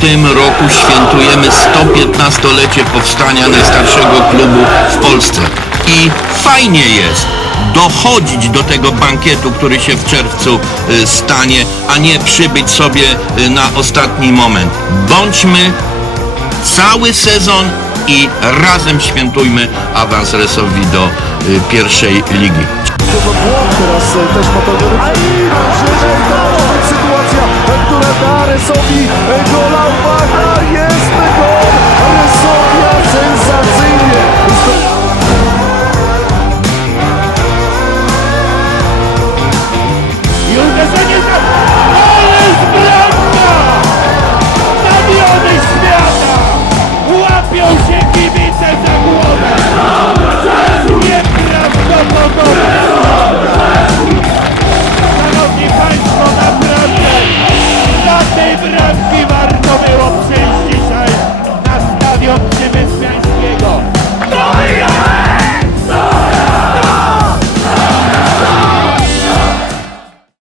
Tym roku świętujemy 115-lecie powstania najstarszego klubu w Polsce. I fajnie jest dochodzić do tego bankietu, który się w czerwcu y, stanie, a nie przybyć sobie y, na ostatni moment. Bądźmy cały sezon i razem świętujmy awans Resowi do y, pierwszej ligi. Teraz też ma to